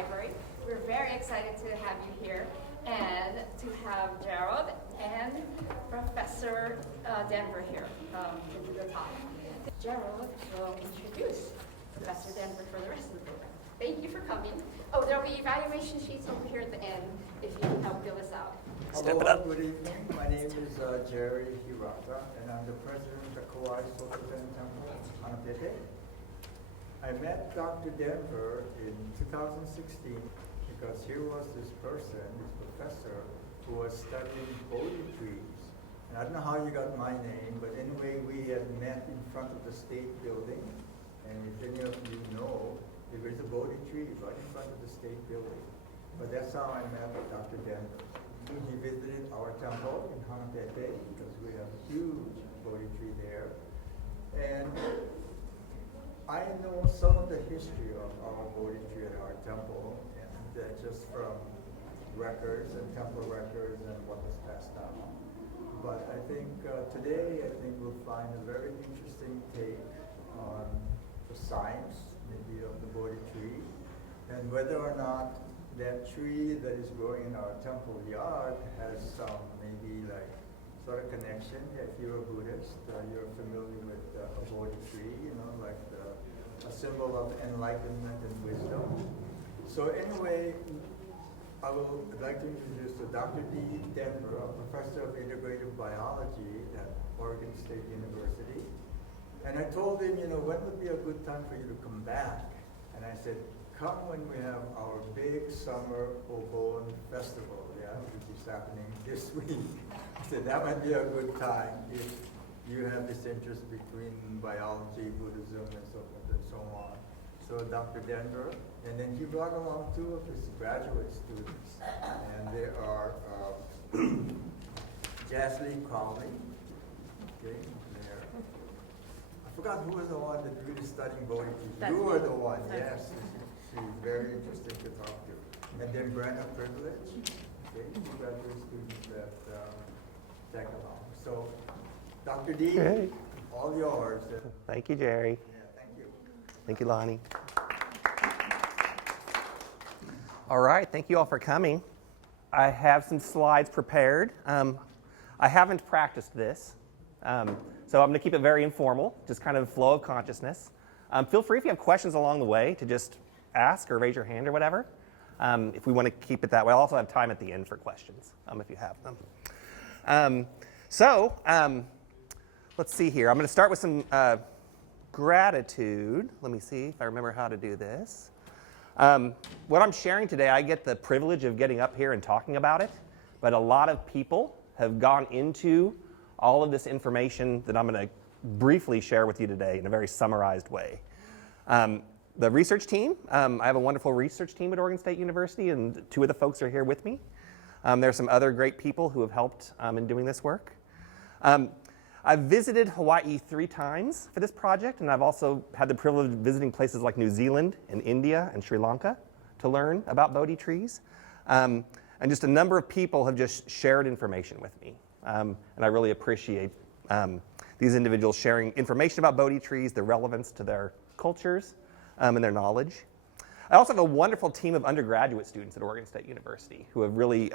Library. We're very excited to have you here and to have Gerald and Professor Denver here to the talk. Gerald will introduce Professor Denver for the rest of the program. Thank you for coming. Oh, there'll be evaluation sheets over here at the end if you can help fill us out. Hello, good evening. My name is Jerry Hirata, and I'm the president of the Kauai Social Zen Temple, Hanapete. I met Dr. Denver in 2016 because here was this person, this professor, who was studying Bodhi trees. And I don't know how you got my name, but anyway, we had met in front of the state building. And if any of you know, there is a Bodhi tree right in front of the state building. But that's how I met Dr. Denver. He visited our temple in Hanapete because we have a huge Bodhi tree there. And I know some of the history of our Bodhi tree at our temple, and just from records and temple records and what was passed down. But I think today, we'll find a very interesting take on the science, maybe of the Bodhi tree, and whether or not that tree that is growing in our temple yard has some maybe like sort of connection. If you're a Buddhist, you're familiar with a Bodhi tree, you know, like a symbol of enlightenment and wisdom. So anyway, I would like to introduce Dr. D. Denver, a professor of integrative biology at Oregon State University. And I told him, you know, when would be a good time for you to come back? And I said, come when we have our big summer Obon festival, which is happening this week. I said, that might be a good time if you have this interest between biology, Buddhism, and so forth and so on. So Dr. Denver, and then he brought along two of his graduate students, and they are Jasleen Crowley, okay, there. I forgot who was the one that really studying Bodhi tree. You were the one, yes. She's very interesting to talk to. And then Brenda Privilege, okay, two graduate students that tag along. So, Dr. D, hey. All yours. Thank you, Jerry. Yeah, thank you. Thank you, Lonnie. All right, thank you all for coming. I have some slides prepared. I haven't practiced this, so I'm going to keep it very informal, just kind of flow of consciousness. Feel free if you have questions along the way to just ask or raise your hand or whatever, if we want to keep it that way. I'll also have time at the end for questions, if you have them. Let's see here. I'm going to start with some gratitude. Let me see if I remember how to do this. What I'm sharing today, I get the privilege of getting up here and talking about it, but a lot of people have gone into all of this information that I'm going to briefly share with you today in a very summarized way. The research team, I have a wonderful research team at Oregon State University, and two of the folks are here with me. There's some other great people who have helped in doing this work. I've visited Hawaii 3 times for this project, and I've also had the privilege of visiting places like New Zealand and India and Sri Lanka to learn about Bodhi trees. And just a number of people have just shared information with me. And I really appreciate these individuals sharing information about Bodhi trees, their relevance to their cultures, and their knowledge. I also have a wonderful team of undergraduate students at Oregon State University who have really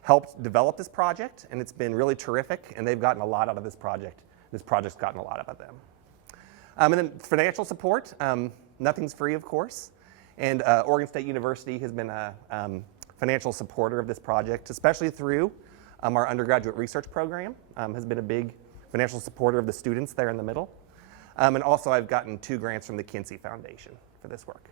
helped develop this project, and it's been really terrific, and they've gotten a lot out of this project. This project's gotten a lot out of them. And then financial support, nothing's free, of course, and Oregon State University has been a financial supporter of this project, especially through our undergraduate research program, has been a big financial supporter of the students there in the middle. And also I've gotten 2 grants from the Kinsey Foundation for this work.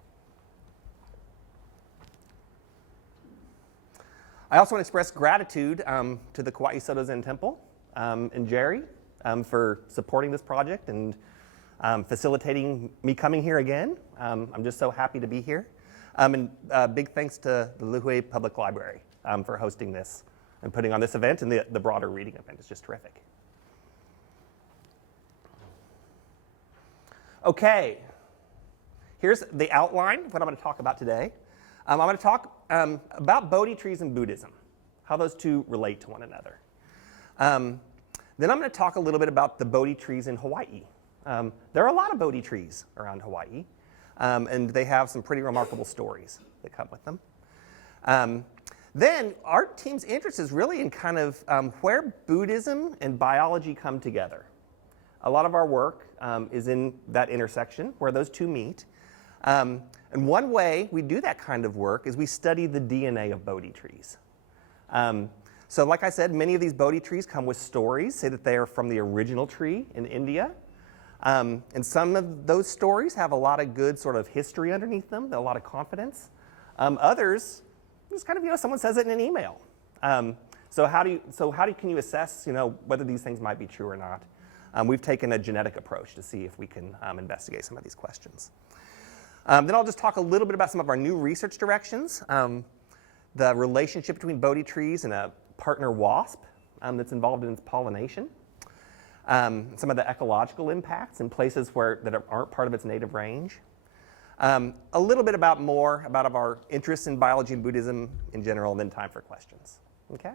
I also want to express gratitude to the Kauai Soto Zen Temple and Jerry for supporting this project and facilitating me coming here again. I'm just so happy to be here. And big thanks to the Lihue Public Library for hosting this and putting on this event, and the broader reading event is just terrific. Okay, here's the outline of what I'm going to talk about today. I'm going to talk about Bodhi trees and Buddhism, how those two relate to one another. Then I'm going to talk a little bit about the Bodhi trees in Hawaii. There are a lot of Bodhi trees around Hawaii. and they have some pretty remarkable stories that come with them. Then our team's interest is really in kind of where Buddhism and biology come together. A lot of our work is in that intersection where those two meet. And one way we do that kind of work is we study the DNA of Bodhi trees. So like I said, many of these Bodhi trees come with stories, say that they are from the original tree in India. And some of those stories have a lot of good sort of history underneath them, a lot of confidence. Others, just kind of, someone says it in an email. So can you assess, whether these things might be true or not? We've taken a genetic approach to see if we can investigate some of these questions. Then I'll just talk a little bit about some of our new research directions. The relationship between Bodhi trees and a partner wasp that's involved in its pollination. Some of the ecological impacts in places that aren't part of its native range. A little bit about our interests in biology and Buddhism in general, and then time for questions. Okay?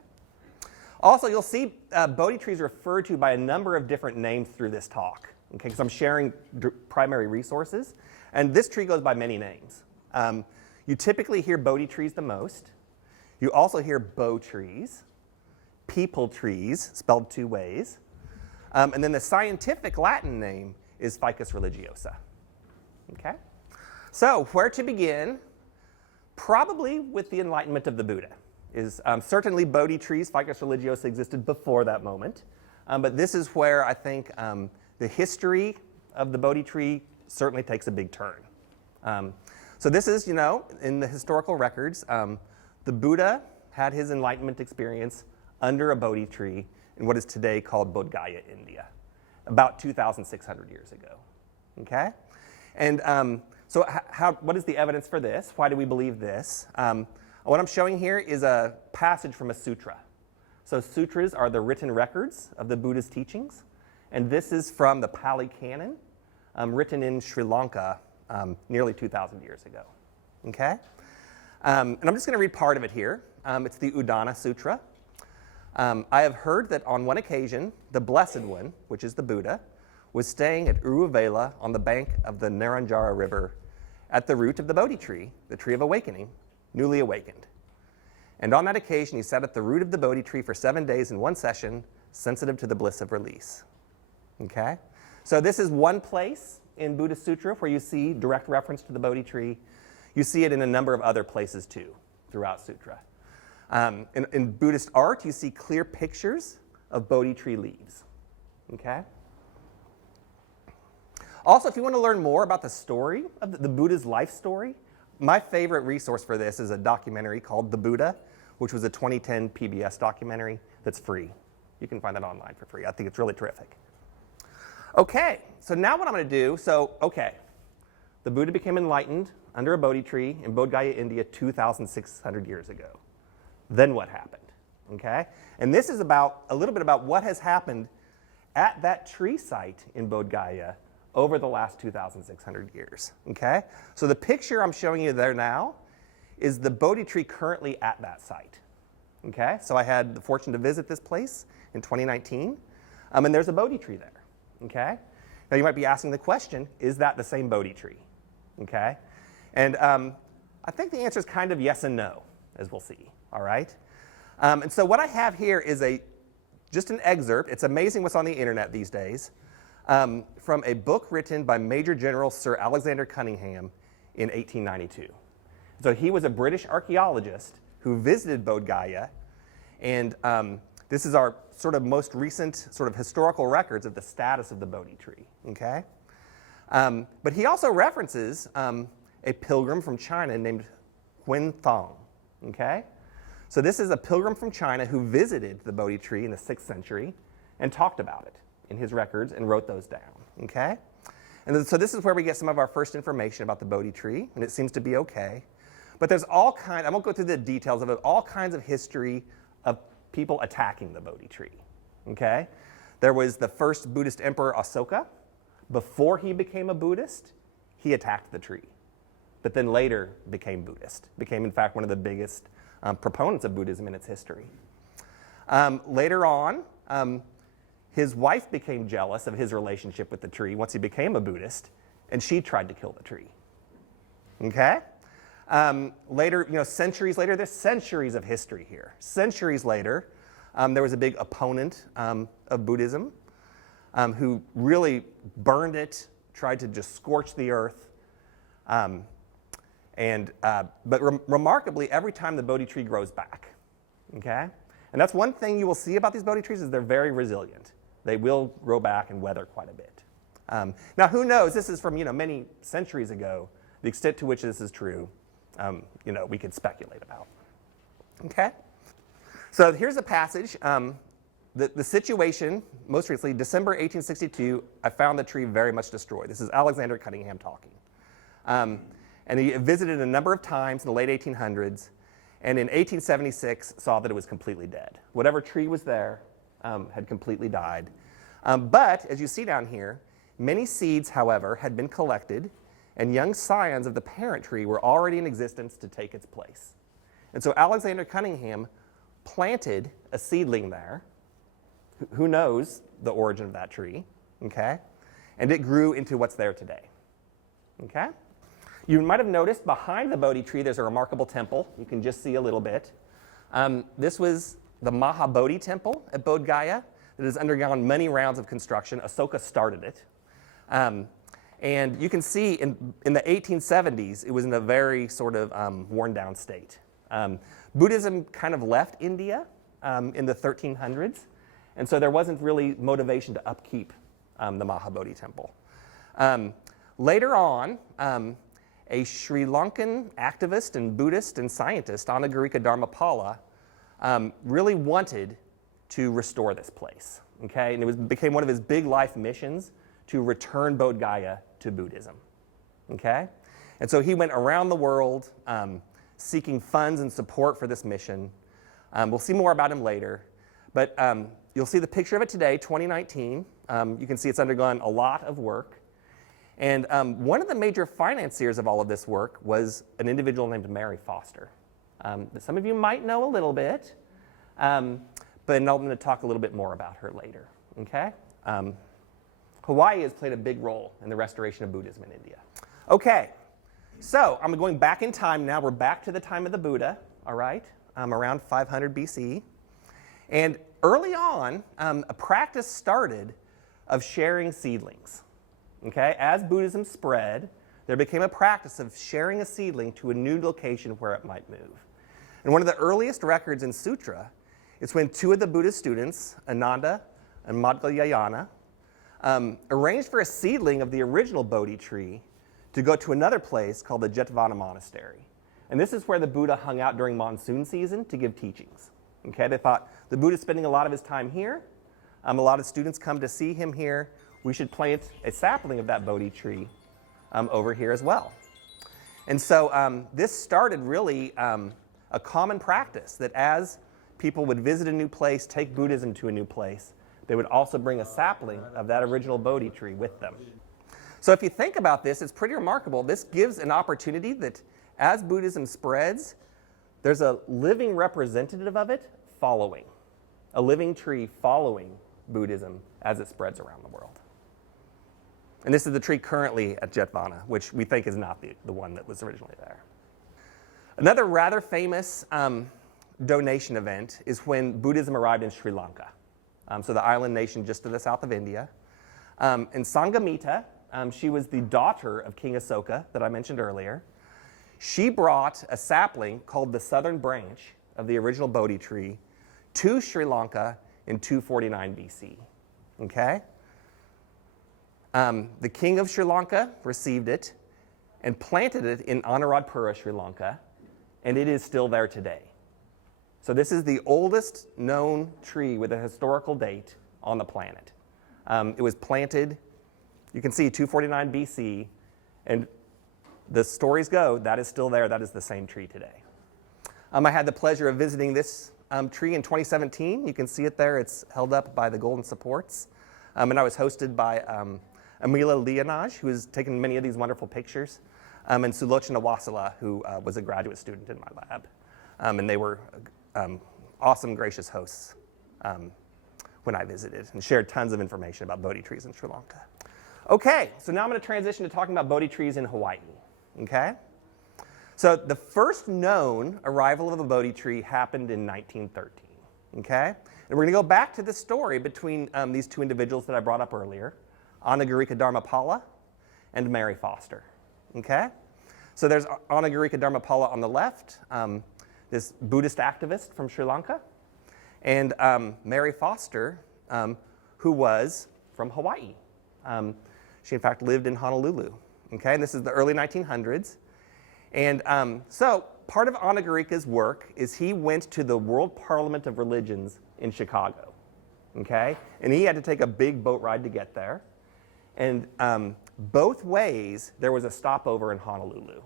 Also, you'll see Bodhi trees referred to by a number of different names through this talk, okay? Because I'm sharing primary resources, and this tree goes by many names. You typically hear Bodhi trees the most. You also hear bow trees, people trees, spelled two ways, and then the scientific Latin name is Ficus religiosa. Okay? So, where to begin? Probably with the enlightenment of the Buddha. Certainly Bodhi trees, Ficus religiosa, existed before that moment. But this is where I think the history of the Bodhi tree certainly takes a big turn. So this is, in the historical records, the Buddha had his enlightenment experience under a Bodhi tree in what is today called Bodh Gaya, India, about 2,600 years ago. Okay? And so what is the evidence for this? Why do we believe this? What I'm showing here is a passage from a sutra. So sutras are the written records of the Buddha's teachings. And this is from the Pali Canon, written in Sri Lanka nearly 2,000 years ago. Okay? And I'm just going to read part of it here. It's the Udana Sutra. I have heard that on one occasion, the Blessed One, which is the Buddha, was staying at Uruvela on the bank of the Naranjara River at the root of the Bodhi tree, the tree of awakening, newly awakened. And on that occasion, he sat at the root of the Bodhi tree for 7 days in one session, sensitive to the bliss of release. Okay? So this is one place in Buddhist Sutra where you see direct reference to the Bodhi tree. You see it in a number of other places too, throughout Sutra. In Buddhist art, you see clear pictures of Bodhi tree leaves. Okay? Also, if you want to learn more about the story of the Buddha's life story, my favorite resource for this is a documentary called The Buddha, which was a 2010 PBS documentary that's free. You can find that online for free. I think it's really terrific. Okay, so now what I'm going to do, the Buddha became enlightened under a Bodhi tree in Bodh Gaya, India, 2,600 years ago. Then what happened? Okay? And this is a little bit about what has happened at that tree site in Bodh Gaya over the last 2,600 years. Okay? So the picture I'm showing you there now is the Bodhi tree currently at that site. Okay? So I had the fortune to visit this place in 2019, and there's a Bodhi tree there. Okay? Now you might be asking the question, is that the same Bodhi tree? Okay? And I think the answer is kind of yes and no, as we'll see. All right? And so what I have here is just an excerpt. It's amazing what's on the internet these days. From a book written by Major General Sir Alexander Cunningham in 1892. So he was a British archaeologist who visited Bodh Gaya, and this is our sort of most recent sort of historical records of the status of the Bodhi tree. Okay? But he also references a pilgrim from China named Huan Thong. Okay? So this is a pilgrim from China who visited the Bodhi tree in the 6th century and talked about it in his records and wrote those down. Okay? And so this is where we get some of our first information about the Bodhi tree, and it seems to be okay. But there's I won't go through the details of it, all kinds of history of people attacking the Bodhi tree. Okay? There was the first Buddhist emperor Asoka. Before he became a Buddhist, he attacked the tree. But then later became Buddhist. Became, in fact, one of the biggest proponents of Buddhism in its history. Later on, his wife became jealous of his relationship with the tree once he became a Buddhist, and she tried to kill the tree. Okay? Later, centuries later, there's centuries of history here. Centuries later, there was a big opponent of Buddhism who really burned it, tried to just scorch the earth. But remarkably, every time the Bodhi tree grows back. Okay? And that's one thing you will see about these Bodhi trees is they're very resilient. They will grow back and weather quite a bit. Now, who knows? This is from many centuries ago. The extent to which this is true, we could speculate about. Okay? So here's a passage. The situation, most recently, December 1862, I found the tree very much destroyed. This is Alexander Cunningham talking. And he visited a number of times in the late 1800s, and in 1876 saw that it was completely dead. Whatever tree was there had completely died. But, as you see down here, many seeds, however, had been collected, and young scions of the parent tree were already in existence to take its place. And so Alexander Cunningham planted a seedling there. Who knows the origin of that tree, okay? And it grew into what's there today, okay? You might have noticed behind the Bodhi tree there's a remarkable temple. You can just see a little bit. This was the Mahabodhi temple at Bodh Gaya that has undergone many rounds of construction. Ashoka started it. And you can see in the 1870s, it was in a very sort of worn down state. Buddhism kind of left India in the 1300s, and so there wasn't really motivation to upkeep the Mahabodhi temple. Later on, a Sri Lankan activist and Buddhist and scientist, Anagarika Dharmapala, really wanted to restore this place. Okay? And it became one of his big life missions to return Bodh Gaya to Buddhism. Okay? And so he went around the world seeking funds and support for this mission. We'll see more about him later. But you'll see the picture of it today, 2019. You can see it's undergone a lot of work. And one of the major financiers of all of this work was an individual named Mary Foster. That some of you might know a little bit, but I'm going to talk a little bit more about her later. Okay? Hawaii has played a big role in the restoration of Buddhism in India. Okay, so I'm going back in time now. We're back to the time of the Buddha, all right, around 500 BC. And early on, a practice started of sharing seedlings. Okay, as Buddhism spread, there became a practice of sharing a seedling to a new location where it might move. And one of the earliest records in Sutra is when two of the Buddhist students, Ananda and Madhyayana, arranged for a seedling of the original Bodhi tree to go to another place called the Jetavana Monastery. And this is where the Buddha hung out during monsoon season to give teachings. Okay, they thought the Buddha's spending a lot of his time here. A lot of students come to see him here. We should plant a sapling of that Bodhi tree over here as well. And so this started really a common practice that as people would visit a new place, take Buddhism to a new place, they would also bring a sapling of that original Bodhi tree with them. So if you think about this, it's pretty remarkable. This gives an opportunity that as Buddhism spreads, there's a living representative of it following, a living tree following Buddhism as it spreads around the world. And this is the tree currently at Jetavana, which we think is not the one that was originally there. Another rather famous donation event is when Buddhism arrived in Sri Lanka, so the island nation just to the south of India. And Sanghamitta, she was the daughter of King Ashoka that I mentioned earlier. She brought a sapling called the southern branch of the original Bodhi tree to Sri Lanka in 249 BC. Okay? The king of Sri Lanka received it and planted it in Anuradhapura, Sri Lanka, and it is still there today. So this is the oldest known tree with a historical date on the planet. It was planted, you can see 249 BC, and the stories go, that is still there. That is the same tree today. I had the pleasure of visiting this tree in 2017. You can see it there. It's held up by the golden supports. And I was hosted by Amila Leonage, who has taken many of these wonderful pictures, and Sulochana Wasila, who was a graduate student in my lab. And they were awesome, gracious hosts when I visited and shared tons of information about Bodhi trees in Sri Lanka. Okay, so now I'm going to transition to talking about Bodhi trees in Hawaii. Okay? So the first known arrival of a Bodhi tree happened in 1913, okay? And we're going to go back to the story between these two individuals that I brought up earlier, Anagarika Dharmapala and Mary Foster, okay? So there's Anagarika Dharmapala on the left, this Buddhist activist from Sri Lanka, and Mary Foster, who was from Hawaii. She, in fact, lived in Honolulu, okay? And this is the early 1900s. And so part of Anagarika's work is he went to the World Parliament of Religions in Chicago, okay? And he had to take a big boat ride to get there. And both ways, there was a stopover in Honolulu.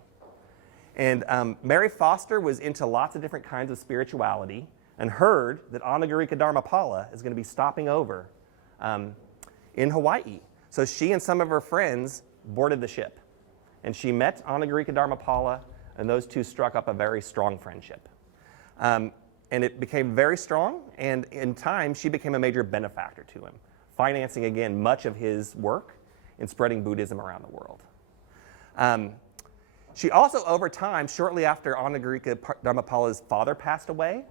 And Mary Foster was into lots of different kinds of spirituality and heard that Anagarika Dharmapala is going to be stopping over in Hawaii. So she and some of her friends boarded the ship. And she met Anagarika Dharmapala, and those two struck up a very strong friendship. And it became very strong, and in time, she became a major benefactor to him, financing, again, much of his work in spreading Buddhism around the world. She also, over time, shortly after Anagarika Dharmapala's father passed away,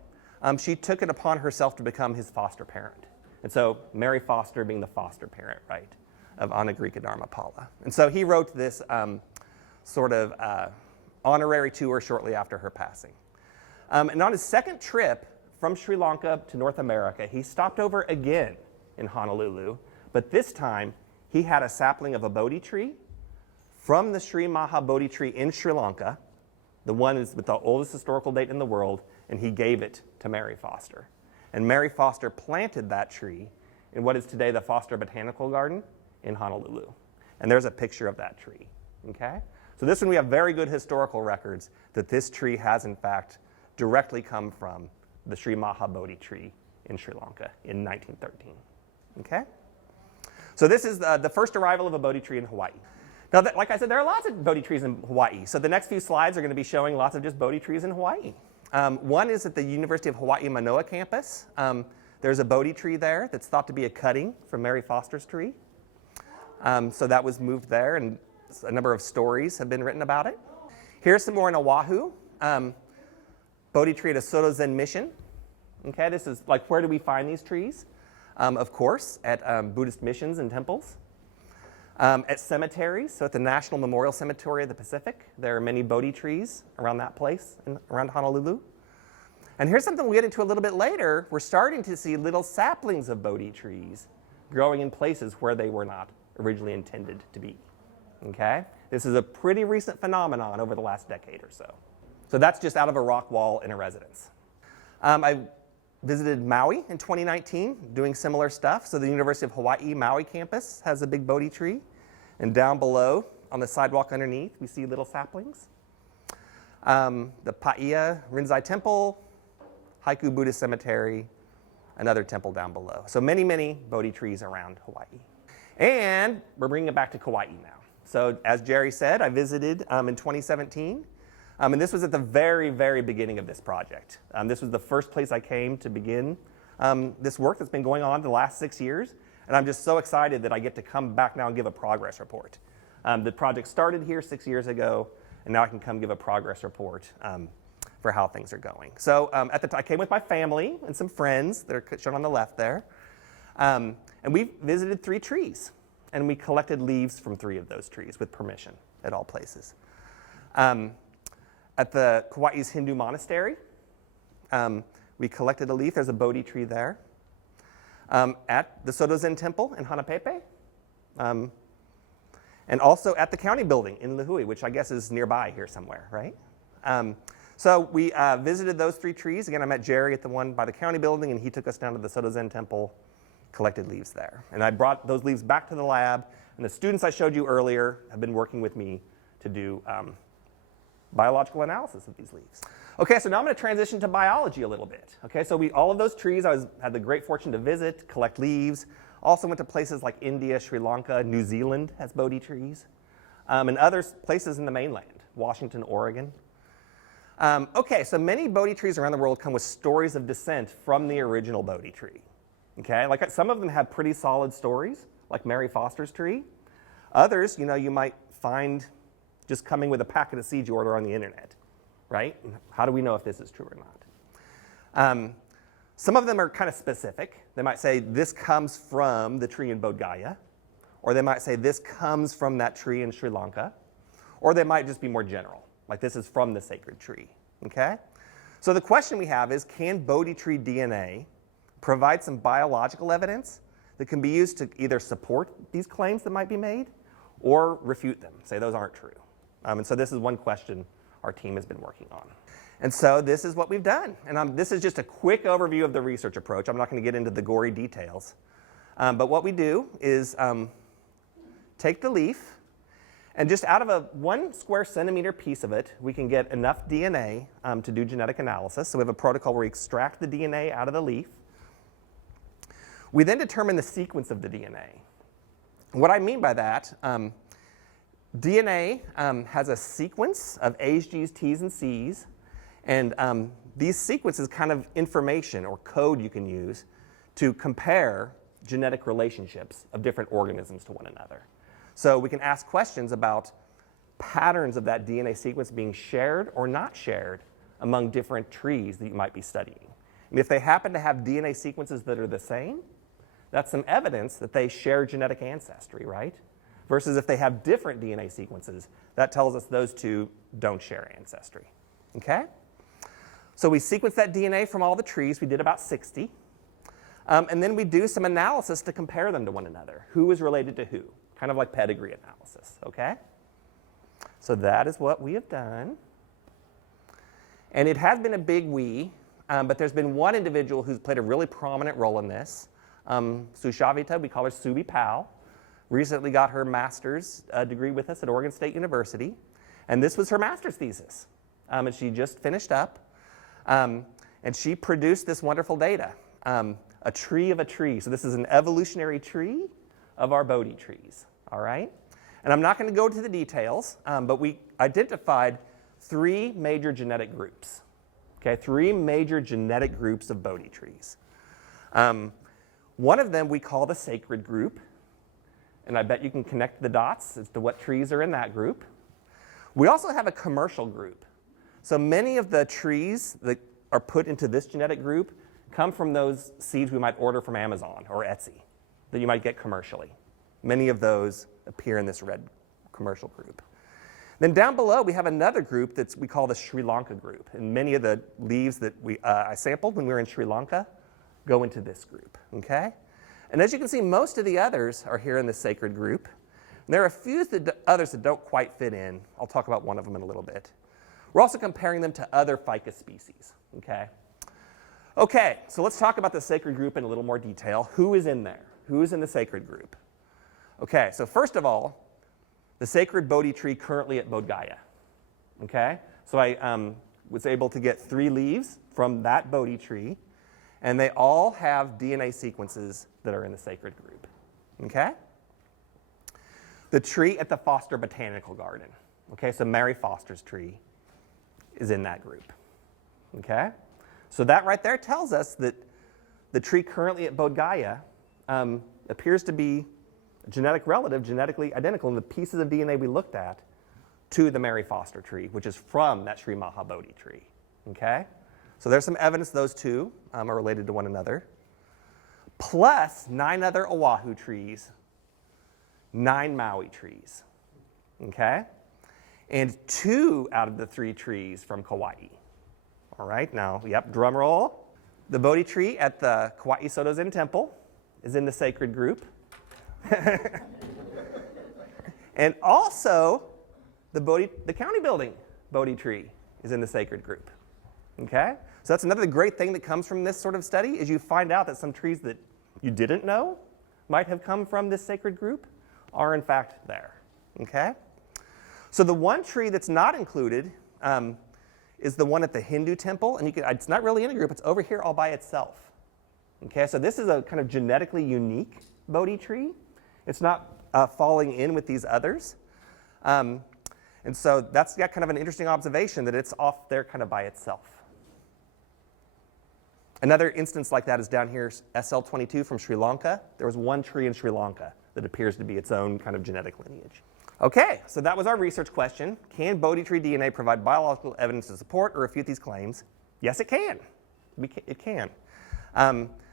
she took it upon herself to become his foster parent. And so Mary Foster being the foster parent, right, of Anagarika Dharmapala. And so he wrote this sort of honorary to her shortly after her passing. And on his second trip from Sri Lanka to North America, he stopped over again in Honolulu, but this time he had a sapling of a Bodhi tree from the Sri Maha Bodhi tree in Sri Lanka. The one is with the oldest historical date in the world, and he gave it to Mary Foster. And Mary Foster planted that tree in what is today the Foster Botanical Garden in Honolulu. And there's a picture of that tree, okay? So this one we have very good historical records that this tree has in fact directly come from the Sri Maha Bodhi tree in Sri Lanka in 1913, okay? So this is the first arrival of a Bodhi tree in Hawaii. Now, like I said, there are lots of Bodhi trees in Hawaii. So the next few slides are going to be showing lots of just Bodhi trees in Hawaii. One is at the University of Hawaii Manoa campus. There's a Bodhi tree there that's thought to be a cutting from Mary Foster's tree. So that was moved there, and a number of stories have been written about it. Here's some more in Oahu. Bodhi tree at a Soto Zen mission. Okay, this is like, where do we find these trees? Of course, at Buddhist missions and temples. At cemeteries, so at the National Memorial Cemetery of the Pacific, there are many Bodhi trees around that place, around Honolulu. And here's something we'll get into a little bit later. We're starting to see little saplings of Bodhi trees growing in places where they were not originally intended to be. Okay? This is a pretty recent phenomenon over the last decade or so. So that's just out of a rock wall in a residence. I visited Maui in 2019 doing similar stuff. So the University of Hawaii Maui campus has a big Bodhi tree. And down below, on the sidewalk underneath, we see little saplings. The Paia Rinzai Temple, Haiku Buddhist Cemetery, another temple down below. So many, many Bodhi trees around Hawaii. And we're bringing it back to Kauai now. So as Jerry said, I visited in 2017. And this was at the very, very beginning of this project. This was the first place I came to begin this work that's been going on the last 6 years. And I'm just so excited that I get to come back now and give a progress report. The project started here 6 years ago, and now I can come give a progress report for how things are going. So at the time, I came with my family and some friends that are shown on the left there. And we visited 3 trees, and we collected leaves from 3 of those trees with permission at all places. At the Kauai's Hindu monastery, we collected a leaf. There's a Bodhi tree there. At the Soto Zen Temple in Hanapepe, and also at the county building in Lihue, which I guess is nearby here somewhere, right? So we visited those 3 trees. Again, I met Jerry at the one by the county building, and he took us down to the Soto Zen Temple, collected leaves there. And I brought those leaves back to the lab, and the students I showed you earlier have been working with me to do biological analysis of these leaves. Okay, so now I'm going to transition to biology a little bit. Okay, so all of those trees I had the great fortune to visit, collect leaves. Also went to places like India, Sri Lanka, New Zealand has Bodhi trees, and other places in the mainland, Washington, Oregon. Okay, so many Bodhi trees around the world come with stories of descent from the original Bodhi tree. Okay, like some of them have pretty solid stories, like Mary Foster's tree. Others, you might find just coming with a packet of seed you order on the internet. right? How do we know if this is true or not? Some of them are kind of specific. They might say this comes from the tree in Bodh Gaya, or they might say this comes from that tree in Sri Lanka, or they might just be more general, like this is from the sacred tree, okay? So the question we have is, can Bodhi tree DNA provide some biological evidence that can be used to either support these claims that might be made or refute them, say those aren't true? And so this is one question our team has been working on. And so this is what we've done. And this is just a quick overview of the research approach. I'm not going to get into the gory details. But what we do is take the leaf, and just out of a 1 square centimeter piece of it, we can get enough DNA to do genetic analysis. So we have a protocol where we extract the DNA out of the leaf. We then determine the sequence of the DNA. What I mean by that, DNA has a sequence of A's, G's, T's, and C's. And these sequences kind of information or code you can use to compare genetic relationships of different organisms to one another. So we can ask questions about patterns of that DNA sequence being shared or not shared among different trees that you might be studying. And if they happen to have DNA sequences that are the same, that's some evidence that they share genetic ancestry, right? Versus if they have different DNA sequences, that tells us those two don't share ancestry, okay? So we sequence that DNA from all the trees. We did about 60. And then we do some analysis to compare them to one another. Who is related to who? Kind of like pedigree analysis, okay? So that is what we have done. And it has been a big we, but there's been one individual who's played a really prominent role in this. Sushavita, we call her Subi Pal, recently got her master's degree with us at Oregon State University. And this was her master's thesis. And she just finished up. And she produced this wonderful data, a tree of a tree. So this is an evolutionary tree of our Bodhi trees, all right? And I'm not going to go into the details, but we identified 3 major genetic groups, okay? 3 major genetic groups of Bodhi trees. One of them we call the sacred group, and I bet you can connect the dots as to what trees are in that group. We also have a commercial group. So many of the trees that are put into this genetic group come from those seeds we might order from Amazon or Etsy that you might get commercially. Many of those appear in this red commercial group. Then down below, we have another group that we call the Sri Lanka group. And many of the leaves that I sampled when we were in Sri Lanka go into this group, okay? And as you can see, most of the others are here in the sacred group. And there are a few others that don't quite fit in. I'll talk about one of them in a little bit. We're also comparing them to other ficus species, okay? Okay, so let's talk about the sacred group in a little more detail. Who is in there? Who is in the sacred group? Okay, so first of all, the sacred Bodhi tree currently at Bodh Gaya, okay? So I was able to get 3 leaves from that Bodhi tree, and they all have DNA sequences that are in the sacred group, okay? The tree at the Foster Botanical Garden, okay, so Mary Foster's tree is in that group, okay? So that right there tells us that the tree currently at Bodh Gaya appears to be a genetic relative, genetically identical in the pieces of DNA we looked at to the Mary Foster tree, which is from that Sri Mahabodhi tree, okay? So there's some evidence those two are related to one another, plus 9 other Oahu trees, 9 Maui trees, okay? And 2 out of the 3 trees from Kauai. All right, now, yep, drum roll. The Bodhi tree at the Kauai Soto Zen Temple is in the sacred group. And also, the county building Bodhi tree is in the sacred group, okay? So that's another great thing that comes from this sort of study is you find out that some trees that you didn't know might have come from this sacred group are in fact there, okay? So the one tree that's not included is the one at the Hindu temple, and it's not really in a group, it's over here all by itself, okay? So this is a kind of genetically unique Bodhi tree. It's not falling in with these others. And so that's got kind of an interesting observation that it's off there kind of by itself. Another instance like that is down here, SL22 from Sri Lanka. There was one tree in Sri Lanka that appears to be its own kind of genetic lineage. Okay, so that was our research question. Can Bodhi Tree DNA provide biological evidence to support or refute these claims? Yes, it can. It can.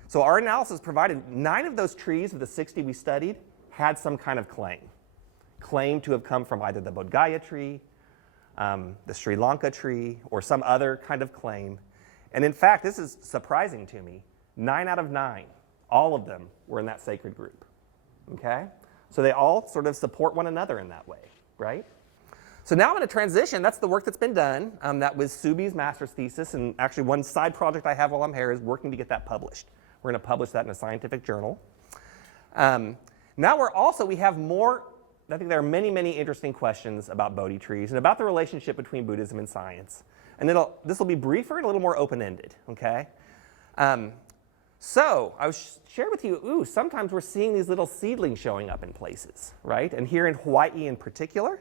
So our analysis provided 9 of those trees of the 60 we studied had some kind of claim to have come from either the Bodh Gaya tree, the Sri Lanka tree, or some other kind of claim. And in fact, this is surprising to me. 9 out of 9, all of them were in that sacred group. Okay? So they all sort of support one another in that way, right? So now I'm going to transition. That's the work that's been done. That was Subi's master's thesis, and actually one side project I have while I'm here is working to get that published. We're going to publish that in a scientific journal. Now we have more, I think there are many, many interesting questions about Bodhi trees and about the relationship between Buddhism and science. And this will be briefer and a little more open-ended, okay? So I was shared with you, sometimes we're seeing these little seedlings showing up in places, right? And here in Hawaii in particular,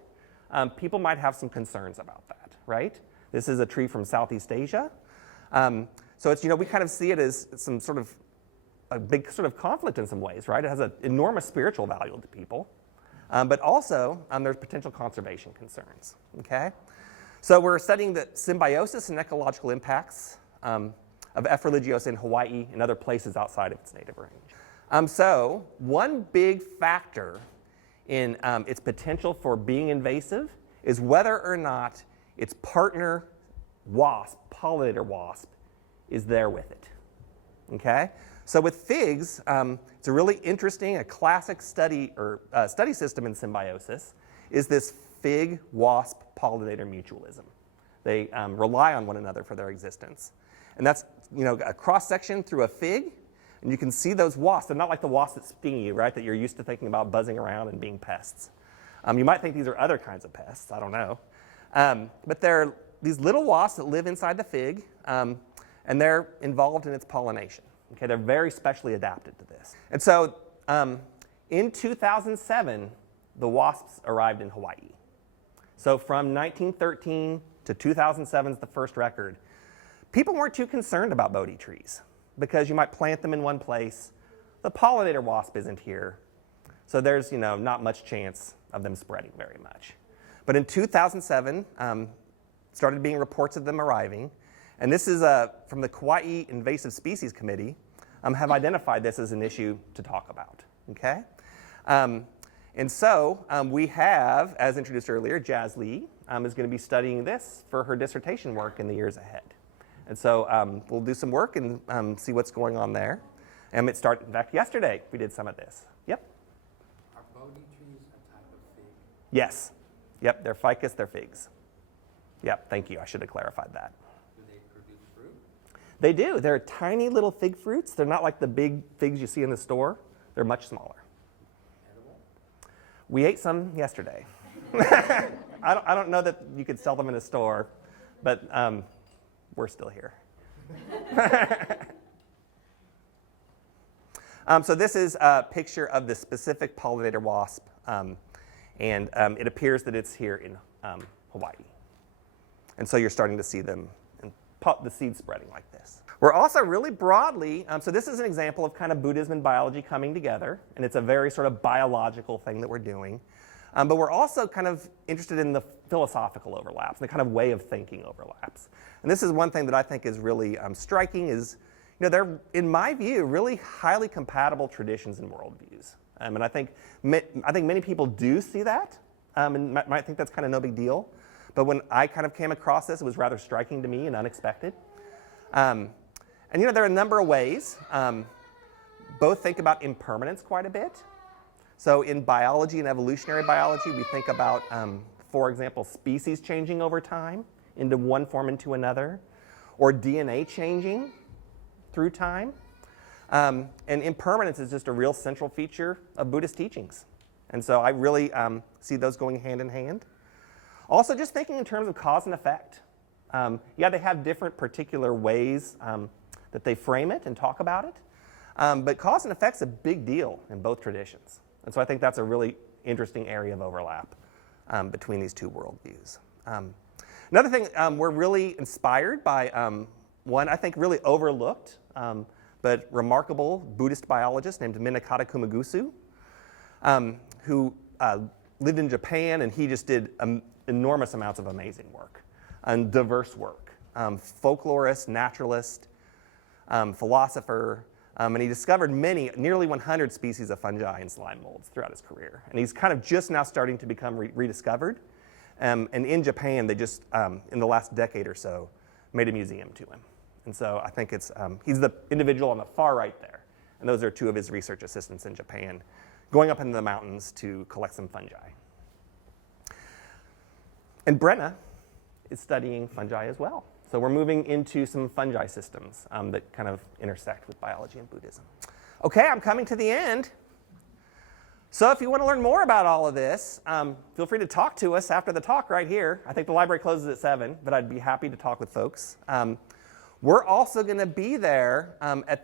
people might have some concerns about that, right? This is a tree from Southeast Asia. So it's, we kind of see it as some sort of a big sort of conflict in some ways, right? It has an enormous spiritual value to people, but also there's potential conservation concerns, okay? So we're studying the symbiosis and ecological impacts of F. religiosa in Hawaii and other places outside of its native range. So one big factor in its potential for being invasive is whether or not its partner wasp, pollinator wasp, is there with it, okay? So with figs, it's a really interesting, a classic study system in symbiosis is this fig-wasp pollinator mutualism. They rely on one another for their existence. And that's, a cross-section through a fig, and you can see those wasps. They're not like the wasps that sting you, right, that you're used to thinking about buzzing around and being pests. You might think these are other kinds of pests, I don't know. But they're these little wasps that live inside the fig, and they're involved in its pollination. Okay, they're very specially adapted to this. And so in 2007, the wasps arrived in Hawaii. So from 1913 to 2007 is the first record. People weren't too concerned about Bodhi trees because you might plant them in one place. The pollinator wasp isn't here. So there's, not much chance of them spreading very much. But in 2007, started being reports of them arriving. And this is from the Kauai Invasive Species Committee, have identified this as an issue to talk about, okay? And so we have, as introduced earlier, Jazz Lee is going to be studying this for her dissertation work in the years ahead. And so we'll do some work and see what's going on there. And it started, in fact, yesterday we did some of this. Yep. Are Bodhi trees a type of fig? Yes. Yep, they're ficus, they're figs. Yep, thank you. I should have clarified that. Do they produce fruit? They do. They're tiny little fig fruits. They're not like the big figs you see in the store. They're much smaller. Edible? We ate some yesterday. I don't know that you could sell them in a store, but we're still here. So this is a picture of the specific pollinator wasp, and it appears that it's here in Hawaii. And so you're starting to see them, and the seeds spreading like this. We're also really broadly, so this is an example of kind of Buddhism and biology coming together, and it's a very sort of biological thing that we're doing. But we're also kind of interested in the philosophical overlaps, the kind of way of thinking overlaps. And this is one thing that I think is really striking is, they're, in my view, really highly compatible traditions and worldviews. And I think many people do see that, and might think that's kind of no big deal. But when I kind of came across this, it was rather striking to me and unexpected. And there are a number of ways. Both think about impermanence quite a bit. So in biology and evolutionary biology, we think about, for example, species changing over time into one form into another, or DNA changing through time. And impermanence is just a real central feature of Buddhist teachings. And so I really see those going hand in hand. Also, just thinking in terms of cause and effect. They have different particular ways that they frame it and talk about it. But cause and effect's a big deal in both traditions. And so I think that's a really interesting area of overlap between these two worldviews. Another thing, we're really inspired by one, I think, really overlooked but remarkable Buddhist biologist named Minakata Kumagusu, who lived in Japan, and he just did enormous amounts of amazing work and diverse work. Folklorist, naturalist, philosopher, and he discovered nearly 100 species of fungi and slime molds throughout his career. And he's kind of just now starting to become rediscovered. And in Japan, they just, in the last decade or so, made a museum to him. And so I think he's the individual on the far right there. And those are two of his research assistants in Japan, going up into the mountains to collect some fungi. And Brenna is studying fungi as well. So we're moving into some fungi systems that kind of intersect with biology and Buddhism. Okay, I'm coming to the end. So if you want to learn more about all of this, feel free to talk to us after the talk right here. I think the library closes at 7, but I'd be happy to talk with folks. We're also going to be there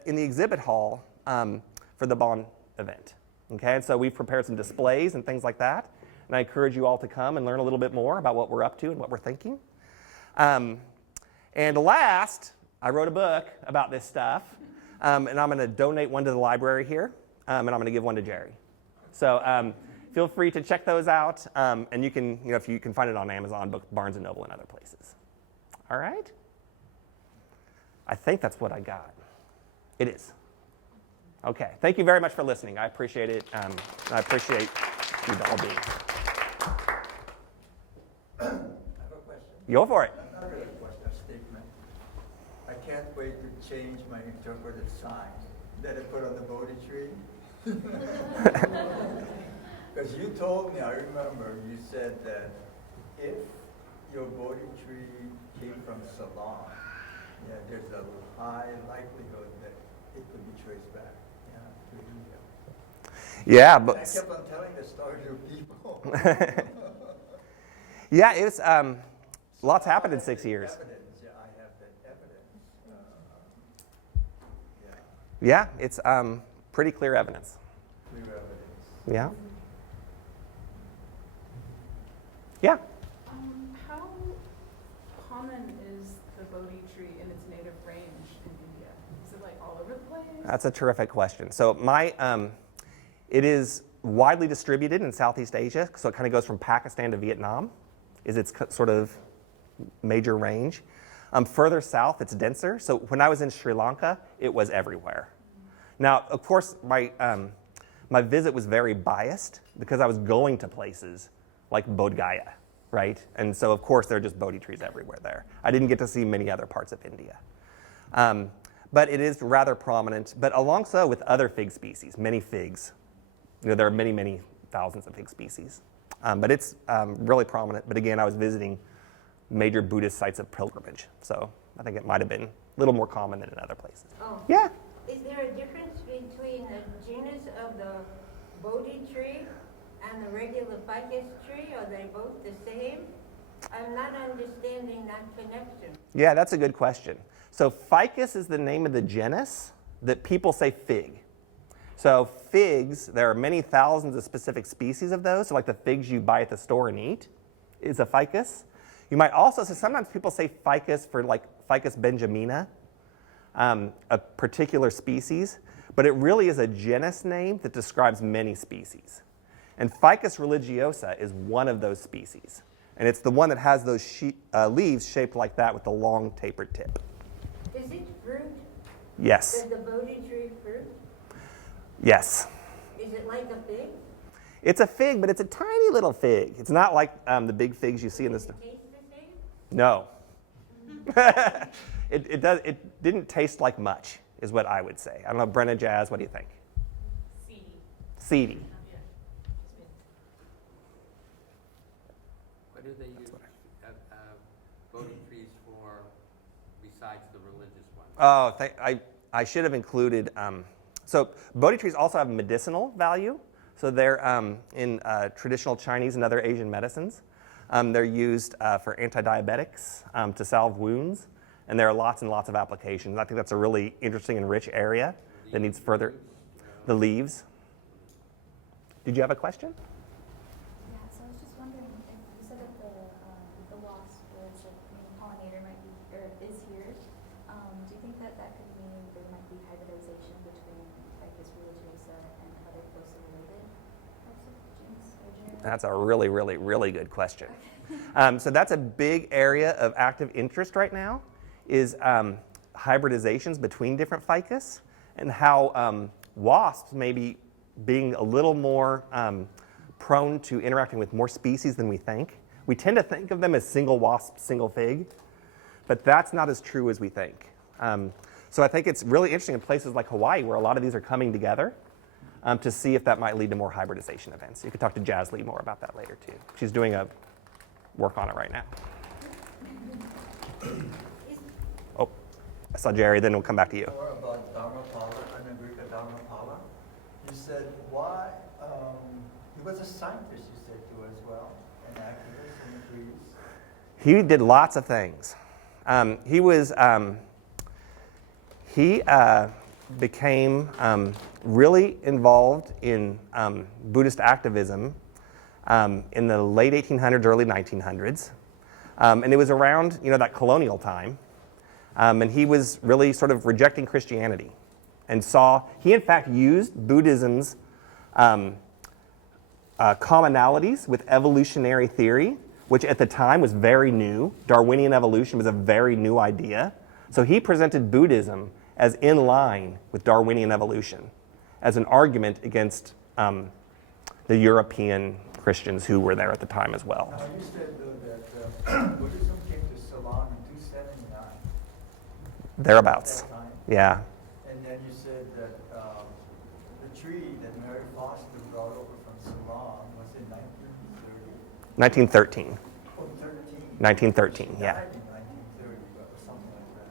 in the exhibit hall for the Bonn event. Okay, and so we've prepared some displays and things like that. And I encourage you all to come and learn a little bit more about what we're up to and what we're thinking. And last, I wrote a book about this stuff, and I'm going to donate one to the library here, and I'm going to give one to Jerry. So feel free to check those out, and you can, if you can find it on Amazon, Barnes & Noble, and other places. All right? I think that's what I got. It is. Okay. Thank you very much for listening. I appreciate it. I appreciate you all being here. I have a question. Go for it. Not really a question, a statement. I can't wait to change my interpretive sign that I put on the Bodhi tree. Because you told me, I remember, you said that if your Bodhi tree came from Ceylon, there's a high likelihood that it could be traced back to India. Yeah, And but I kept on telling the story to people. yeah, it's lots happened in 6 years. Evidence, yeah, I have the evidence. Yeah, it's pretty clear evidence. Clear evidence. Yeah. Yeah. How common is the Bodhi tree in its native range in India? Is it like all over the place? That's a terrific question. So it is widely distributed in Southeast Asia, so it kind of goes from Pakistan to Vietnam, is its sort of major range. Further south, it's denser. So when I was in Sri Lanka, it was everywhere. Now, of course, my visit was very biased because I was going to places like Bodh Gaya, right? And so, of course, there are just Bodhi trees everywhere there. I didn't get to see many other parts of India. But it is rather prominent, but alongside with other fig species, many figs. There are many, many thousands of fig species. But it's really prominent. But again, I was visiting major Buddhist sites of pilgrimage. So I think it might have been a little more common than in other places. Oh. Yeah? Is there a difference between the genus of the Bodhi tree and the regular ficus tree? Are they both the same? I'm not understanding that connection. Yeah, that's a good question. So ficus is the name of the genus that people say fig. So figs, there are many thousands of specific species of those. So like the figs you buy at the store and eat is a ficus. You might also say, sometimes people say ficus for like Ficus benjamina, a particular species, but it really is a genus name that describes many species. And Ficus religiosa is one of those species. And it's the one that has those leaves shaped like that with the long tapered tip. Is it fruit? Yes. Is the Bodhi tree fruit? Yes. Is it like a fig? It's a fig, but it's a tiny little fig. It's not like the big figs you see in this. Does it taste the same? No. It didn't taste like much, is what I would say. I don't know, Brenna, Jazz, what do you think? Seedy. Seedy. Yeah. What do they use Bodhi trees for besides the religious ones? Oh, I should have included. So Bodhi trees also have medicinal value. So they're in traditional Chinese and other Asian medicines. They're used for anti-diabetics, to salve wounds, and there are lots and lots of applications. I think that's a really interesting and rich area that needs further. The leaves. Did you have a question? Yeah, so I was just wondering if you said that the wasp or its main pollinator might be or is here. Do you think that could mean there might be hybridization between Ficus religiosa and other closely related types of genus or genera? That's a really, really, really good question. So that's a big area of active interest right now, is hybridizations between different ficus, and how wasps may be being a little more prone to interacting with more species than we think. We tend to think of them as single wasp, single fig, but that's not as true as we think. So I think it's really interesting in places like Hawaii, where a lot of these are coming together, to see if that might lead to more hybridization events. You could talk to Jazlee more about that later too. She's doing a work on it right now. Oh, I saw Jerry, then we'll come back to you. More about Dharmapala, Anagrika Dharmapala. You said why, he was a scientist, you said too as well, an activist in the trees. He did lots of things. He became really involved in Buddhist activism in the late 1800s, early 1900s. And it was around, that colonial time. And he was really sort of rejecting Christianity, and he in fact used Buddhism's commonalities with evolutionary theory, which at the time was very new. Darwinian evolution was a very new idea. So he presented Buddhism as in line with Darwinian evolution, as an argument against the European Christians who were there at the time as well. Now you said though that Buddhism came to Ceylon in 279. Thereabouts. At that time. Yeah. And then you said that the tree that Mary Foster brought over from Ceylon was in 1930. 1913. Oh, 13. 1913, yeah. Died in 1930, or something like that.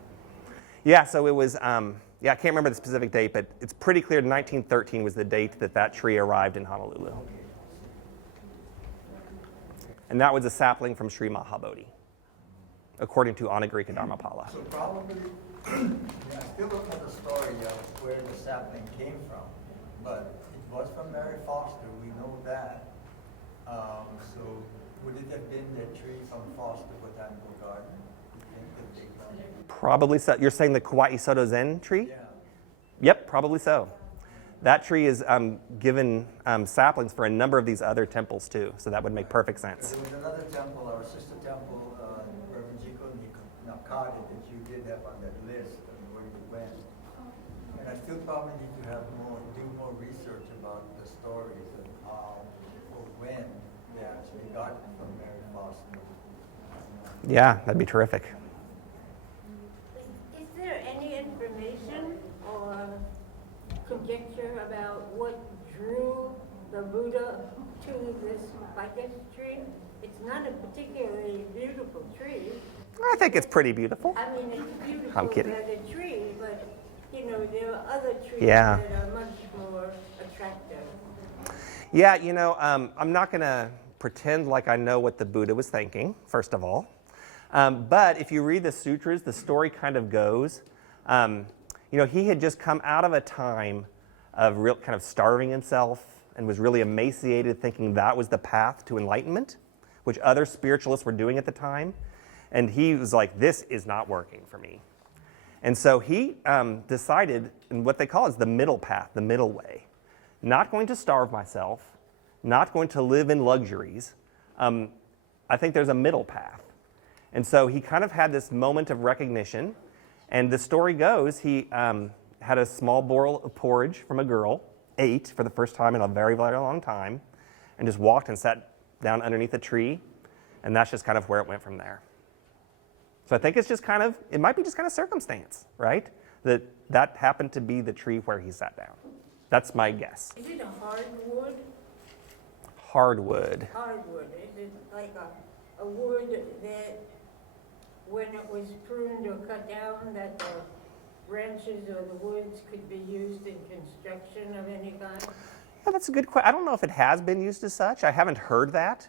Yeah, so it was, I can't remember the specific date, but it's pretty clear 1913 was the date that tree arrived in Honolulu. And that was a sapling from Sri Mahabodhi, according to Anagrika Dharmapala. So probably, I still don't know the story of where the sapling came from, but it was from Mary Foster, we know that. So would it have been the tree from Foster Botanical Garden? You think the big one? Probably so. You're saying the Kauai Soto Zen tree? Yeah. Yep, probably so. That tree is given saplings for a number of these other temples too, so that would make perfect sense. There was another temple, our sister temple, Reverend Jiko Nakade, that you did have on that list and where you went. And I still probably need to do more research about the stories and how or when they actually got it from Mary Foster. Yeah, that'd be terrific. Is there any information or conjecture about what drew the Buddha to this ficus tree? It's not a particularly beautiful tree. I think it's pretty beautiful. I mean, it's beautiful I'm kidding. as a tree, but there are other trees Yeah. that are much more attractive. Yeah, I'm not going to pretend like I know what the Buddha was thinking, first of all. But if you read the sutras, the story kind of goes, he had just come out of a time of real kind of starving himself and was really emaciated, thinking that was the path to enlightenment, which other spiritualists were doing at the time. And he was like, this is not working for me. And so he decided in what they call is the middle path, the middle way. Not going to starve myself, not going to live in luxuries. I think there's a middle path. And so he kind of had this moment of recognition. And the story goes, he had a small bowl of porridge from a girl, ate for the first time in a very, very long time, and just walked and sat down underneath a tree. And that's just kind of where it went from there. So I think it's just kind of, it might be just kind of circumstance, right? That happened to be the tree where he sat down. That's my guess. Is it a hardwood? Hardwood. Hardwood. Is it like a wood that when it was pruned or cut down, that the branches or the woods could be used in construction of any kind? Yeah, that's a good question. I don't know if it has been used as such. I haven't heard that.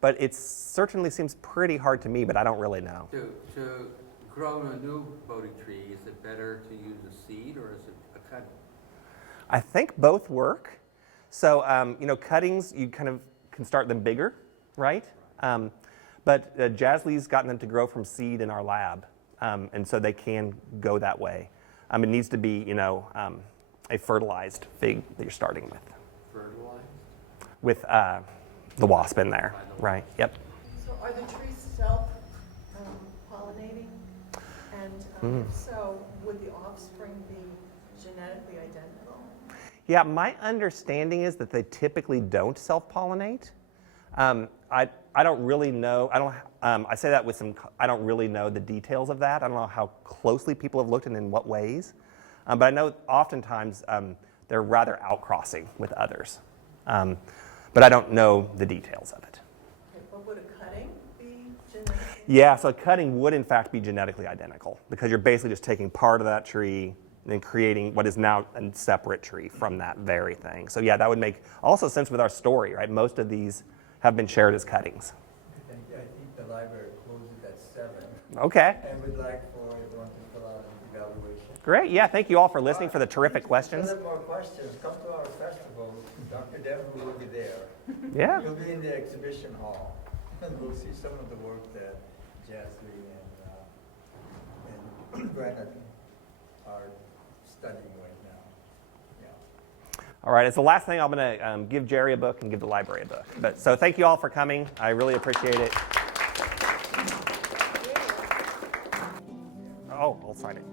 But it certainly seems pretty hard to me, but I don't really know. To grow a new Bodhi tree, is it better to use a seed or is it a cut? I think both work. So, cuttings, you kind of can start them bigger, right? But Jazlee's gotten them to grow from seed in our lab, and so they can go that way. It needs to be, a fertilized fig that you're starting with. Fertilized? With the wasp in there, right? Yep. So are the trees self-pollinating? And if so, would the offspring be genetically identical? Yeah, my understanding is that they typically don't self-pollinate. I don't really know. I say that with some. I don't really know the details of that. I don't know how closely people have looked and in what ways. But I know oftentimes they're rather outcrossing with others. But I don't know the details of it. Okay, but would a cutting be genetically? Yeah, so a cutting would in fact be genetically identical because you're basically just taking part of that tree and then creating what is now a separate tree from that very thing. So yeah, that would make also sense with our story, right? Most of these have been shared as cuttings. I think the library closes at 7. Okay, And we'd like for everyone to fill out an evaluation. great. Yeah, thank you all for listening, for the terrific questions. If you have more questions, come to our festival. Dr. Denver will be there. Yeah. You'll be in the exhibition hall, and we'll see some of the work that Jasmine and Brandon are studying right now. Yeah. All right, as the last thing, I'm going to give Jerry a book and give the library a book. But so thank you all for coming. I really appreciate it. Oh, I'll sign it.